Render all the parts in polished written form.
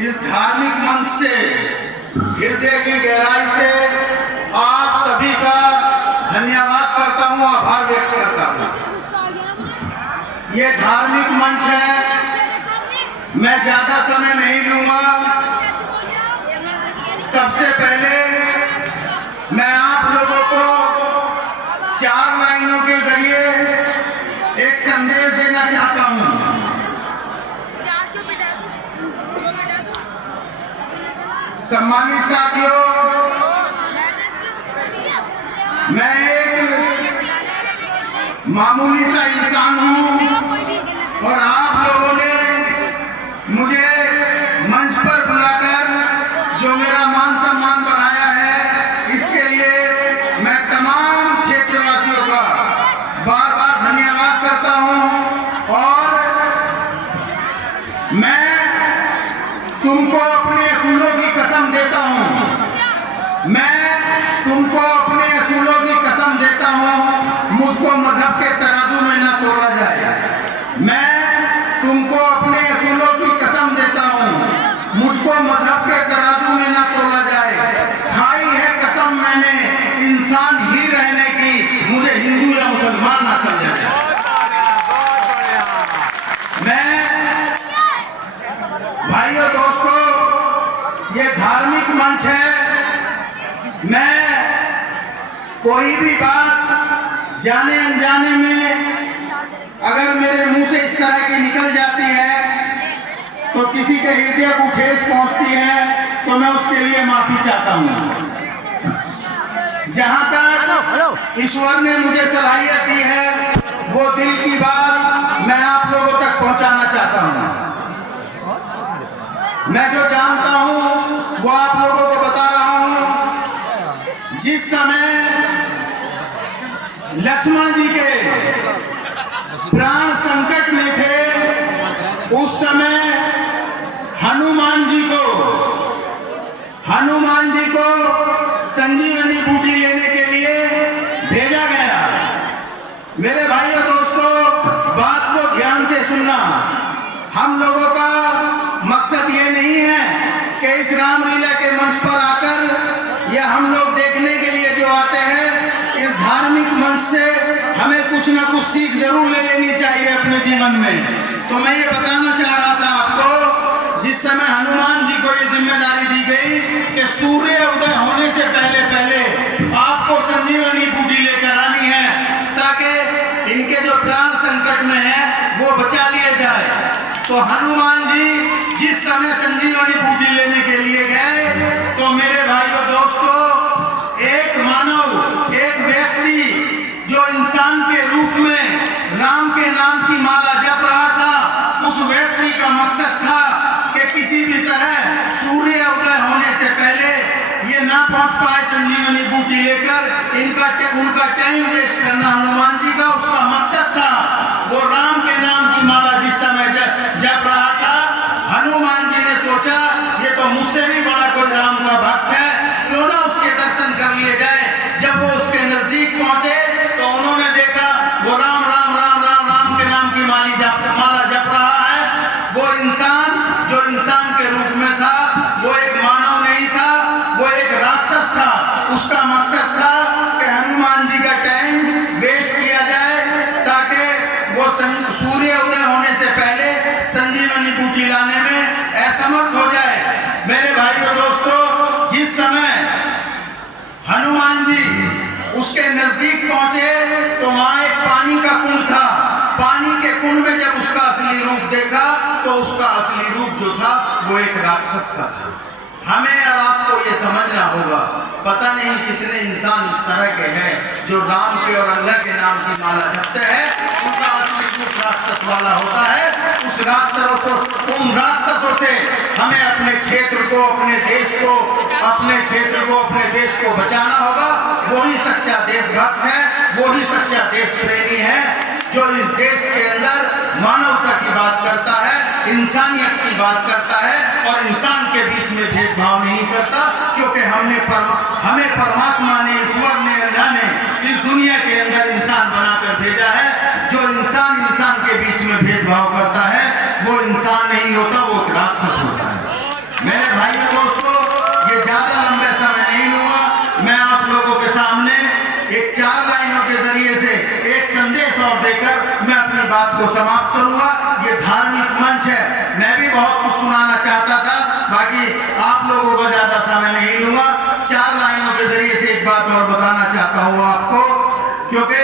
इस धार्मिक मंच से हृदय की गहराई से आप सभी का धन्यवाद करता हूं, आभार व्यक्त करता हूं। ये धार्मिक मंच है, मैं ज्यादा समय नहीं लूंगा। सबसे पहले मैं आप लोगों को 4 लाइनों के जरिए एक संदेश देना चाहता हूं। सम्मानित साथियों, मैं एक मामूली सा इंसान हूं और आप लोगों ने मुझे मंच पर बुलाकर जो मेरा मान सम्मान बढ़ाया है, इसके लिए मैं तमाम क्षेत्रवासियों का बार बार धन्यवाद करता हूं। और मैं तुमको अपने असूलों की कसम देता हूं, मैं तुमको अपने असूलों की कसम देता हूं, मुझको मजहब के तराजू में ना तोला जाए। मैं तुमको अपने असूलों की कसम देता हूं, मुझको मजहब के तराजू में ना तोला जाए। खाई है कसम मैंने इंसान ही रहने की, मुझे हिंदू या मुसलमान ना समझा जाए। मैं भाइयों दोस्तों, ये धार्मिक मंच है, मैं कोई भी बात जाने अनजाने में अगर मेरे मुंह से इस तरह की निकल जाती है तो किसी के हृदय को ठेस पहुंचती है, तो मैं उसके लिए माफी चाहता हूं। जहां तक ईश्वर ने मुझे सलाहियत दी है, वो दिल की बात मैं आप लोगों तक पहुंचाना चाहता हूं। मैं जो जानता हूं वो आप लोगों को बता रहा हूं। जिस समय लक्ष्मण जी के प्राण संकट में थे, उस समय हनुमान जी को संजीवनी बूटी लेने के लिए भेजा गया। मेरे भाइयों दोस्तों, बात को ध्यान से सुनना। हम लोगों का मकसद ये नहीं है कि इस रामलीला के मंच पर आकर या हम लोग देखने के लिए जो आते हैं, इस धार्मिक मंच से हमें कुछ ना कुछ सीख जरूर ले लेनी चाहिए अपने जीवन में। तो मैं ये बताना चाह रहा था आपको, जिस समय हनुमान जी को ये जिम्मेदारी दी गई कि सूर्य उदय होने से पहले पहले आपको संजीवनी बूटी लेकर आनी है, ताकि इनके जो प्राण संकट में है वो बचा लिए जाए। तो हनुमान जी जिस समय संजीवनी बूटी लेने के लिए गए, तो मेरे भाइयों दोस्तों, एक मानव, एक व्यक्ति जो इंसान के रूप में राम के नाम की माला जप रहा था, उस व्यक्ति का मकसद था कि किसी भी तरह सूर्य उदय होने से पहले ये ना पहुंच पाए संजीवनी बूटी लेकर, उनका टाइम वेस्ट करना हनुमान जी का उसका मकसद था। वो राम के नाम की माला जिस समय जप रहा था, हनुमान जी ने सोचा ये तो मुझसे भी बड़ा कोई राम का भक्त है, क्यों ना उसके दर्शन कर लिए जाए। जब वो उसके नजदीक पहुंचे तो उन्होंने देखा वो राम राम राम राम राम के नाम की माला जप रहा है। वो इंसान जो इंसान के रूप में था, वो एक मानव नहीं था, वो एक राक्षस था। उसका मकसद था कि हनुमान जी का टाइम वेस्ट किया जाए, ताकि वो सूर्य उदय होने से पहले संजीवनी बूटी लाने में असमर्थ हो जाए। मेरे भाइयों दोस्तों, जिस समय हनुमान जी उसके नजदीक पहुंचे तो वहां एक पानी का कुंड था। पानी के कुंड में जब उसका असली रूप देखा तो उसका असली रूप जो था वो एक राक्षस का था। हमें और आपको ये समझना होगा, पता नहीं कितने इंसान इस तरह के हैं जो राम के और अल्लाह के नाम की माला जपते हैं, उनका असली रूप राक्षस वाला होता है। उन राक्षसों से हमें अपने क्षेत्र को, अपने देश को, अपने देश को बचाना होगा। वही सच्चा देशभक्त है, वही सच्चा देश प्रेमी है, जो इस देश के अंदर मानवता की बात करता है, इंसानियत की बात करता है और इंसान के बीच में भेदभाव नहीं करता। क्योंकि हमें परमात्मा ने, ईश्वर ने, अल्लाह ने इस दुनिया के अंदर इंसान बनाकर भेजा है। जो इंसान के बीच में भेदभाव करता है वो इंसान नहीं होता, वो एक राक्षस होता है। मेरे भाइयों दोस्तों, ये ज्यादा लंबे समय नहीं लूंगा। मैं आप लोगों के सामने एक 4 लाइनों के जरिए से एक संदेश और देकर मैं अपनी बात को समाप्त करूंगा। ये धार्मिक मंच है, मैं भी बहुत कुछ सुनाना चाहता था, बाकी आप लोगों को ज्यादा समय नहीं लूंगा। 4 लाइनों के जरिए से एक बात और बताना चाहता हूं आपको, क्योंकि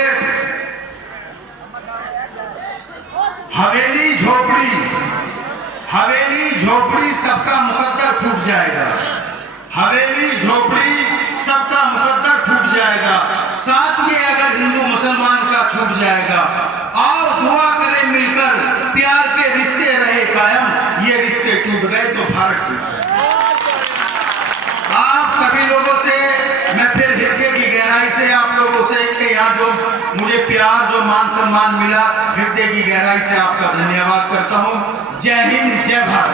हवेली झोपड़ी सबका मुकद्दर फूट जाएगा। हवेली झोपड़ी सबका मुकद्दर फूट जाएगा। साथ में अगर हिंदू मुसलमान का छूट जाएगा। और दुआ करें मिलकर, प्यार के रिश्ते रहे कायम। ये रिश्ते टूट गए तो भारत टूट गया। आप सभी लोगों से मैं फिर हृदय की गहराई से आप लोगों से कि यहाँ जो मुझे प्यार, जो मान सम्मान मिला, हृदय की गहराई से आपका धन्यवाद करता हूँ। जय हिंद, जय भारत।